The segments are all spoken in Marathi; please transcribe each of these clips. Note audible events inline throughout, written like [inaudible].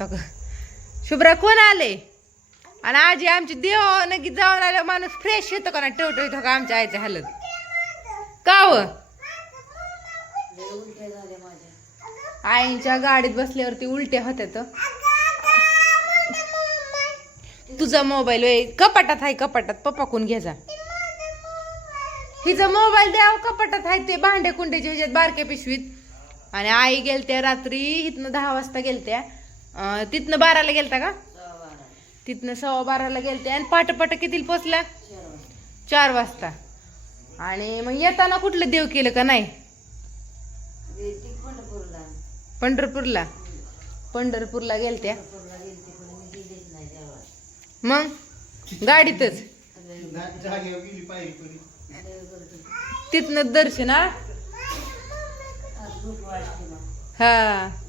तो शुभ्रा कोण आले? आणि आजी आमची देव नक्की जाऊन आलं माणूस फ्रेश येतो का ना टवटो येतो का आमच्या आईच्या हालत? का हो आईच्या गाडीत बसल्यावरती उलट्या होत्या तर तुझा मोबाईल कपाटात आहे कपाटात पप्पा कोण घे जा. हिचा मोबाईल द्याव कपाटात आहे ते भांडे कुंडेचे ह्याच्यात बारक्या पिशवीत. आणि आई गेलत्या रात्री इथनं दहा वाजता गेलत्या. तिथनं बाराला गेलता का? तिथनं सव्वा बाराला गेलत्या आणि पाट कितीला पोचल्या चार वाजता. आणि मग येताना कुठलं देव केलं का नाही? पंढरपूरला. पंढरपूरला. गेलत्या. मग? गाडीतच. तिथनं दर्शन हा? हा.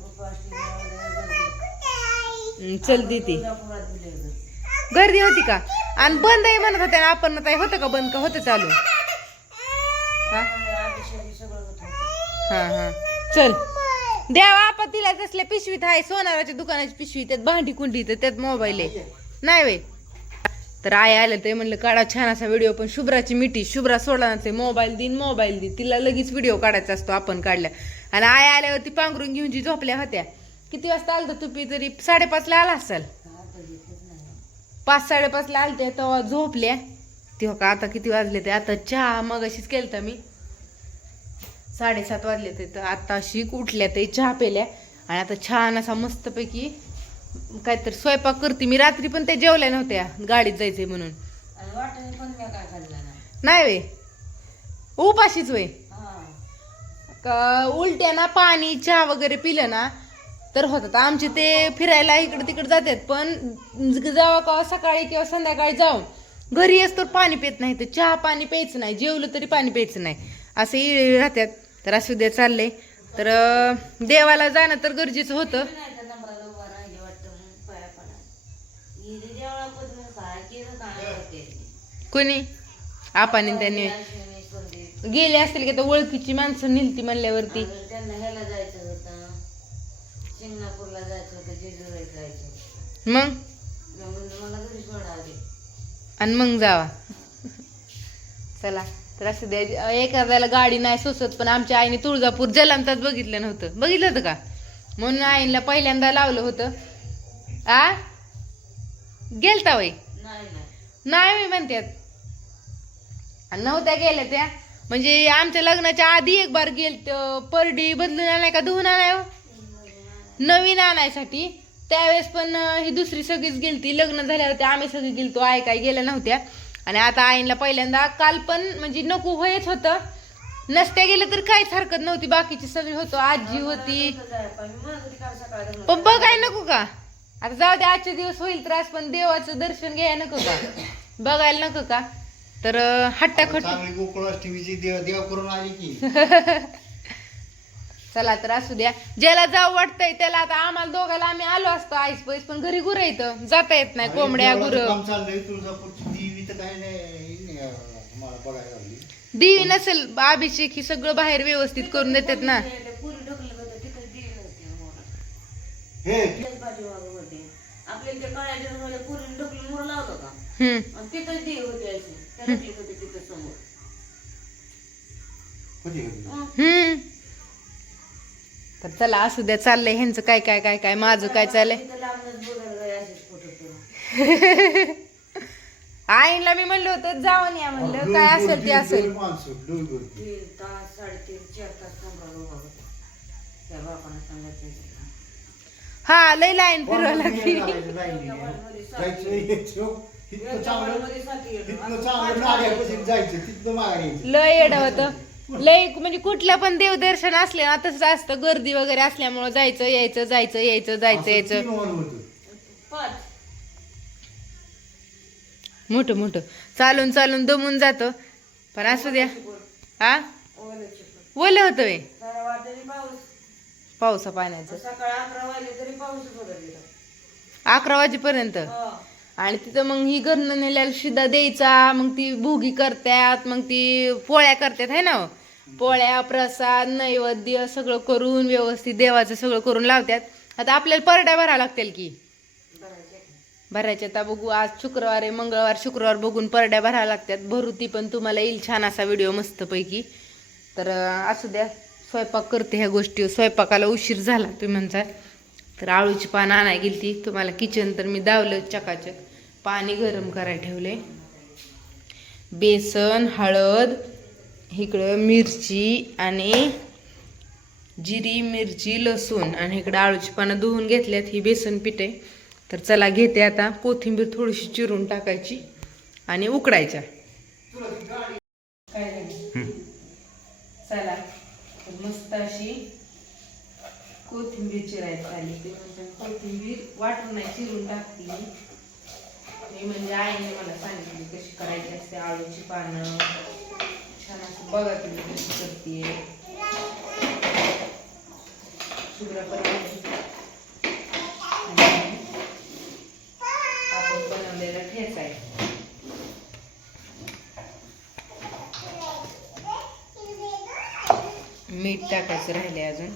चल ती गर्दी होती का? आणि बंद आहे म्हणत होत्या आपण ताई होतं का बंद? का होतं चालू? हा? हा चल. द्यावा आपण तिला तसल्या पिशवीत आहे सोनाराच्या दुकानाची पिशवी त्यात भांडी कुंडी तर त्यात मोबाईल आहे. नाही वे तर आई आलं ते म्हणलं काढा छान असा व्हिडिओ पण. शुभ्राची मिठी शुभ्रा सोडा ते मोबाईल दिन मोबाईल दिन. तिला लगेच व्हिडिओ काढायचा असतो आपण काढल्या. आणि आई आल्यावरती पांघरून घेऊन जी झोपल्या होत्या. किती वाजता आलं तुम्ही तरी? साडेपाचला आला असाल. पाच साडेपाचला आलते तेव्हा झोपल्या तेव्हा का आता किती वाजले ते? आता चहा मग अशीच केलता मी. साडेसात वाजले ते. तर आता शिक उठल्या ते चहा पेल्या. आणि आता छान असा मस्तपैकी काहीतरी स्वयंपाक करते. मी रात्री पण त्या जेवल्या नव्हत्या. गाडीत जायचंय म्हणून. नाही वे. उपाशीच वे. का उलट्या ना पाणी चहा वगैरे पिलं ना तर होतात आमचे ते फिरायला इकडे तिकडे जातात पण जावा का सकाळी किंवा संध्याकाळी जाऊन घरी येस तर पाणी पित नाही तर चहा पाणी प्यायचं नाही जेवलं तरी पाणी प्यायचं नाही. असे राहतात. तर असू दे चाललंय. तर देवाला जाणं तर गरजेचं होतं. कोणी? आपण त्यांनी. गेले असतील की तर ओळखीची माणसं निलती म्हणल्यावरती त्यांना ह्याला जायचं होतं शिंगणापूरला जायचं होतं जेजुरीला जायचं मग? मला घरी आणि मग जावा. चला तर असं द्या एखाद्याला गाडी नाही सोसत पण आमच्या आईने तुळजापूर जलमतात बघितलं नव्हतं. बघितलं होतं का? म्हणून आईला पहिल्यांदा लावलं होतं. आ? गेलता वय नाही नाही. नाही मी म्हणतात आणि नव्हत्या गेल्या त्या. म्हणजे आमच्या लग्नाच्या आधी एक बार गेल परडी बदलून आणाय का धुवून आणाय हो? नवीन आणायसाठी. त्यावेळेस पण ही दुसरी सगळीच गेलती. लग्न झाल्यावर आम्ही सगळी गेलतो. आई काय गेल्या नव्हत्या. आणि आता आईला पहिल्यांदा काल पण म्हणजे नको व्हायच होतं. नसत्या गेलं तर काहीच हरकत नव्हती. बाकीची सगळी होतो. आजी होती. पण बघाय नको का? आता जाऊ दे आजचे दिवस होईल त्रास पण देवाचं दर्शन घ्यायला नको का? बघायला नको का? तर टीव्हीची देव देव करून आली की. [laughs] चला तर असू द्या. ज्याला जाऊ वाटतंय त्याला आता आम्हाला दोघाला आम्ही आलो असतो आईस पैस पण घरी गुरं येतं जाता येत नाही कोंबड्या गुरं. काम चाललंय तुळजापूरची देवी तर काय नाही नाही, अं, मला बघायला लागली देवी नसेल अभिषेक ही सगळं बाहेर व्यवस्थित करून देतात ना. ते पुरी ढकलत होतं तिथं देवी होती मोरा. हे तेच पाठीमागं होते आपल्या इथे काळ्या दिवसामध्ये पुरी ढकलून मोर लावलं का हम्म. आणि तिथंच देव होते अशी त्या ढकलीत होते तिथं समोर होती होती. हम्म. तर चला असू द्या चाललंय. ह्यांचं काय काय काय काय? माझं काय चाललंय? [laughs] आईला मी म्हणलं होतं जाऊन या म्हणलं. काय असेल ते असेल. हा लय लाईन फिरवा लागली. लय येड होतं. लय म्हणजे कुठलं पण देवदर्शन असले ना तसंच असतं. गर्दी वगैरे असल्यामुळं जायचं यायचं जायचं यायचं जायचं यायचं. मोठं मोठं. चालून चालून दमून जातं. पण असू द्या. हा ओलं होतं वे. पाऊस पावसा पाण्याचं. अकरा वाजेपर्यंत. हो. आणि तिथं मग ही घरनं नेल्याला शिदा द्यायचा मग ती भोगी करतात मग ती पोळ्या करतात है ना हो? पोळ्या प्रसाद नैवेद्य सगळं करून व्यवस्थित देवाचं सगळं करून लावतात आता आपल्याला परड्या भरावं लागतील की? भरायचे भरायच्या आता बघू आज शुक्रवार आहे मंगळवार शुक्रवार बघून परड्या भराव्या लागतात भरू ती पण तुम्हाला येईल छान असा व्हिडिओ मस्तपैकी. तर असू द्या स्वयंपाक करते ह्या गोष्टी. स्वयंपाकाला उशीर झाला तुम्ही म्हणता तर आळूची पानं आणाय गेली ती तुम्हाला किचन तर मी दावलं चकाचक. पाणी गरम करायला ठेवले बेसन हळद इकडं मिरची आणि जिरी मिरची लसूण आणि इकडं आळूची पानं धुवून घेतल्यात ही बेसन पीठ आहे. तर चला घेते आता कोथिंबीर थोडीशी चिरून टाकायची आणि उकडायच्या? चला मस्त अशी कोथिंबीर चिरायची आली. ते म्हणतात कोथिंबीर वाटून नाही चिरून टाकते मी. मी म्हणजे आईने मला सांगितली कशी करायची असते आळूची पानं. छान असं बघा तुम्ही कशी करते शुभ्रापर्यंत आपण बनवलेला ठेचा आहे. मीठ टाकायचं राहिले अजून.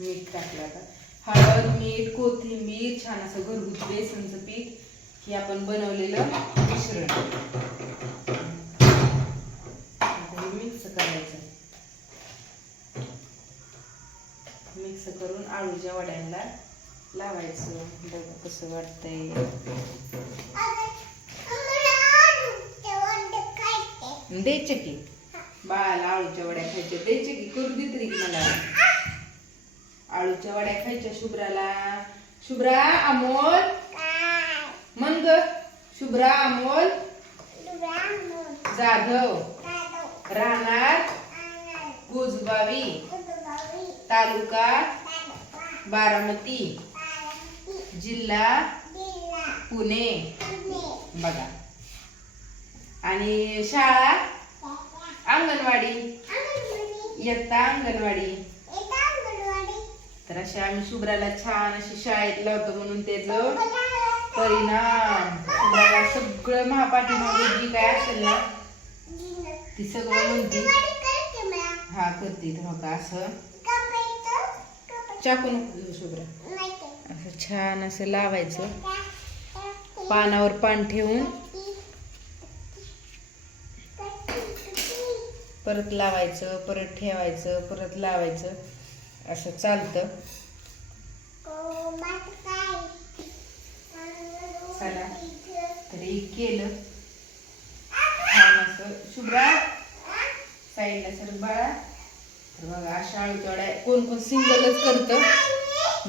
मीठ टाकलं आता. हळद मीठ कोथिंबीर छान असं घरगुती बेसनचं पीठ हे आपण बनवलेलं मिश्रण. मिक्स करायचं. मिक्स करून आळूच्या वड्यांना लावायचं. बघा कसं वाटतंय. द्यायचे की बाळाला आळूच्या वड्या खायच्या. द्यायचे की करू दे तरी मला. आळूच्या वड्या खायच्या शुभ्राला. शुभ्रा अमोल. मन ग. शुभ्रा अमोल. जाधव. राहणार. कुजबावी. तालुका. बारामती. जिल्हा. पुणे. बघा. आणि शाळा? अंगणवाडी. इयत्ता अंगणवाडी. तर अशी आम्ही शुभ्राला छान अशी शाळेत लावतो म्हणून त्याचं परिणाम. शुभ्राला सगळं महापाठीमागे जी काय असेल ना ती सगळं म्हणते. हा करते तर हो का असं. चाकू नको शुभ्रा. असं छान असं लावायचं. पानावर पान ठेवून. परत लावायचं परत ठेवायचं परत लावायचं. असं चालतं. चला तरी केलं. छान असं शुभ्रा. साईडला सर बाळा. तर बघा अशा आळूच्या वड्या कोण कोण सिंगलच करतं?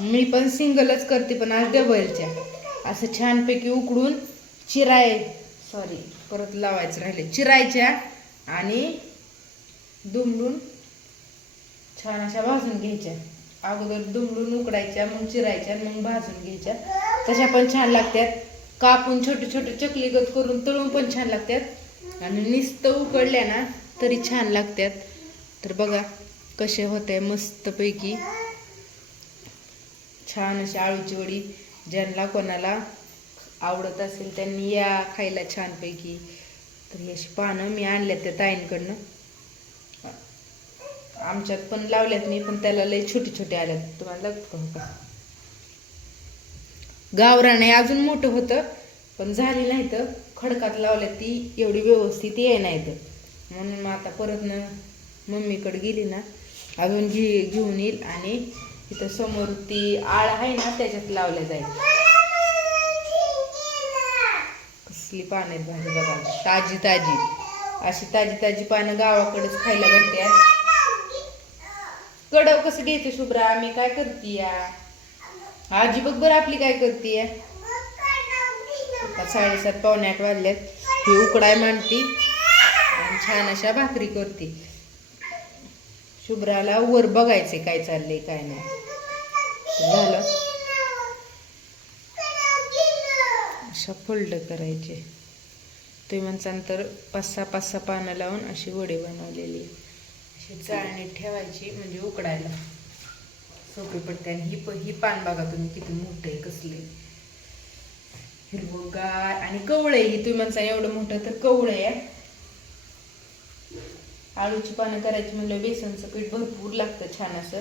मी पण सिंगलच करते पण आज डबलच्या असं छानपैकी उकडून चिराय सॉरी परत लावायचं राहिले. चिरायच्या आणि दुमडून छान अशा भाजून घ्यायच्या. अगोदर दुमडून उकडायच्या मग चिरायच्या मग भाजून घ्यायच्या. तशा पण छान लागतात कापून छोटे छोटे चकलीगत करून तळून पण छान लागतात आणि निस्त उकडल्या ना तरी छान लागतात तर बघा कसे होते मस्तपैकी. छान अशी आळूची वडी ज्यांना कोणाला आवडत असेल त्यांनी या खायला छानपैकी. तर ही अशी पानं मी आणल्या त्या ताईंकडनं. आमच्यात पण लावल्यात मी पण त्याला लय छोटे छोटे आल्यात. तुम्हाला लागत का गावराने अजून मोठं होतं पण झाली नाही तर खडकात लावल्यात ती एवढी व्यवस्थित ये नाही तर. म्हणून मग आता परत ना मम्मीकडे गेली ना अजून घे घेऊन येईल आणि इथं समोर ती आळ आहे ना त्याच्यात लावल्या जाईल. कसली पानं आहेत भाजी बघा. ताजी ताजी. अशी ताजी ताजी पानं गावाकडेच खायला भेटते कडव कसं घ्यायचं शुभ्रा? आम्ही काय करते या आजी बघ बरं आपली काय करते आता साडेसात पावणे आठ वाजल्यात ही उकडाय मांडती. आणि छान अशा भाकरी करते. शुभ्राला वर बघायचे काय चाललंय काय नाही. झालं. अशा फोल्ड करायचे. तुम्ही म्हणसान तर पाच सहा पाच सहा पानं लावून अशी वडी बनवलेली. चाळणीत चाळणी ठेवायची म्हणजे उकडायला. सोपी पडते. आणि ही प ही पान बघा तुम्ही किती मोठं आहे कसले. हिरवगार. आणि कवळं आहे ही तुम्ही म्हणता एवढं मोठं तर कवळं आहे. आळूची पानं करायची म्हणलं बेसनचं पीठ भरपूर लागतं छान असं.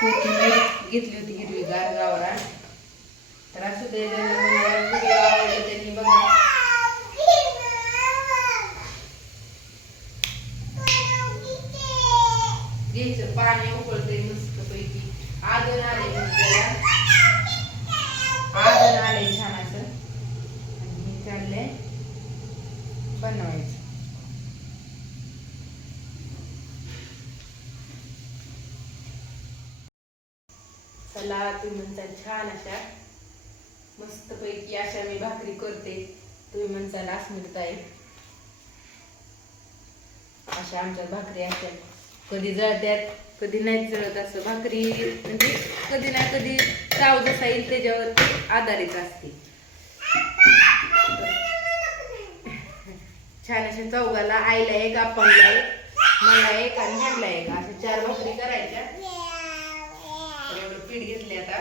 कोथिंबीर घेतली होती हिरवीगार गावरा तर असं ते त्यांनी बघा. घ्यायचं पाणी उकळतंय मस्त पैकी. आदन आले त्याला आदन आले छान असं आणि हे चाललंय बनवायचं. चला तुम्ही म्हणता छान अशा. मस्त पैकी अशा मी भाकरी करते. तुम्ही म्हणता अस्मिताई अशा आमच्या भाकरी असतात. कधी जळत्यात कधी नाही जळत असं. भाकरी म्हणजे कधी ना कधी ताव जसा येईल त्याच्यावर आधारित असते. छान अशा चौघाला आईला एक आपणला एक मला एक आणि ह्यांना एक. अशा चार भाकरी करायच्या. एवढं पीठ घेतले आता.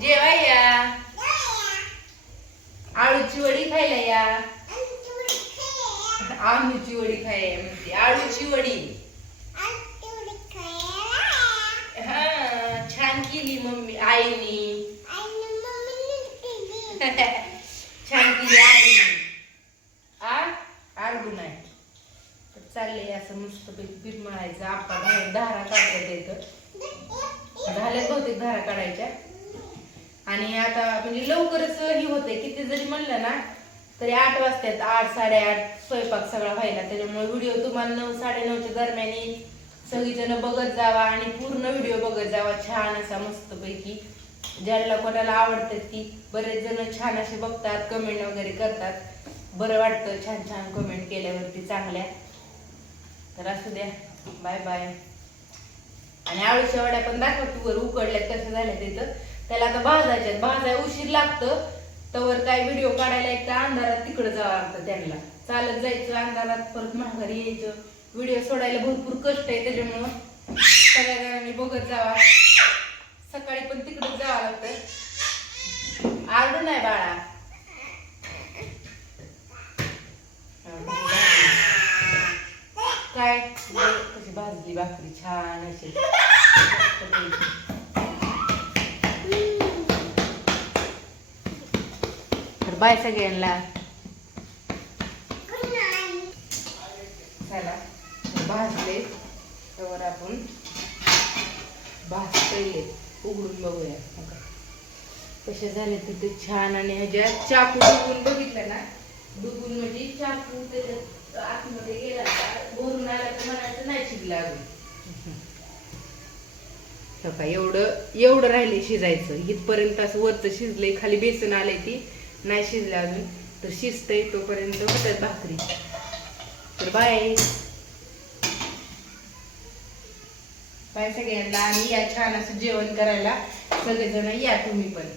जेवाय या आळूची वडी खायला या. आळूची वडी खाय म्हणते. आळूची वडी. हा छान केली मम्मी आईनी. [laughs] छान केली आईनी. आ? आरडू नाही. चालले असं मस्त पीठ मळायचं. आपा बाहेर धारा काढतात येतं झाल्यात बहुतेक धारा काढायच्या. आणि आता म्हणजे लवकरच हे होतंय. किती जरी म्हणलं ना तरी आठ वाजतात आठ साडेआठ स्वयंपाक सगळा व्हायला. त्याच्यामुळे व्हिडिओ तुम्हाला नऊ साडेनऊच्या दरम्यान सगळीजण बघत जावा आणि पूर्ण व्हिडिओ बघत जावा. छान असा मस्त पैकी ज्याला कोणाला आवडतात ती बरेच जण छान असे बघतात कमेंट वगैरे करतात. बरं वाटतं छान छान कमेंट केल्यावरती चांगल्या. तर असू द्या. बाय बाय आणि आळूच्या वड्या पण दाखव तू वर उकडल्यात कसं झाल्या तिथं त्याला आता भाजायच्यात. भाजाय उशीर लागतं. तवर काय व्हिडिओ काढायला एक तर अंधारात तिकडं जावं लागतं त्यांना. चालत जायचं अंधारात परत माघारी यायचं. व्हिडिओ सोडायला भरपूर कष्ट आहे त्याच्यामुळं. सगळ्या जणांनी बघत जावा. सकाळी पण तिकडं जावं लागतं. आरडू नाही बाळा. काय? कशी भाजली भाकरी? छान अशी मस्तपैकी. तर बाय सगळ्यांना. चला भाजले. तर आपण भाजतले उघडून बघूया. कसे झाले तिथे छान आणि ह्याच्यात चाकू डुबून बघितलं ना डुबून म्हणजे चाकू त्याच्यात आतमध्ये गेला भरून आला तर म्हणायचं नाही शिजला अजून. का एवढं एवढं राहिले शिजायचं. इथपर्यंत असं वरचं शिजलंय खाली बेसन आलंय ती. नाही शिजलं अजून. तर शिजतंय तोपर्यंत होतात भाकरी. तर बाय. बाय सगळ्यांना आणि या छान असं जेवण करायला सगळेजण या तुम्ही पण.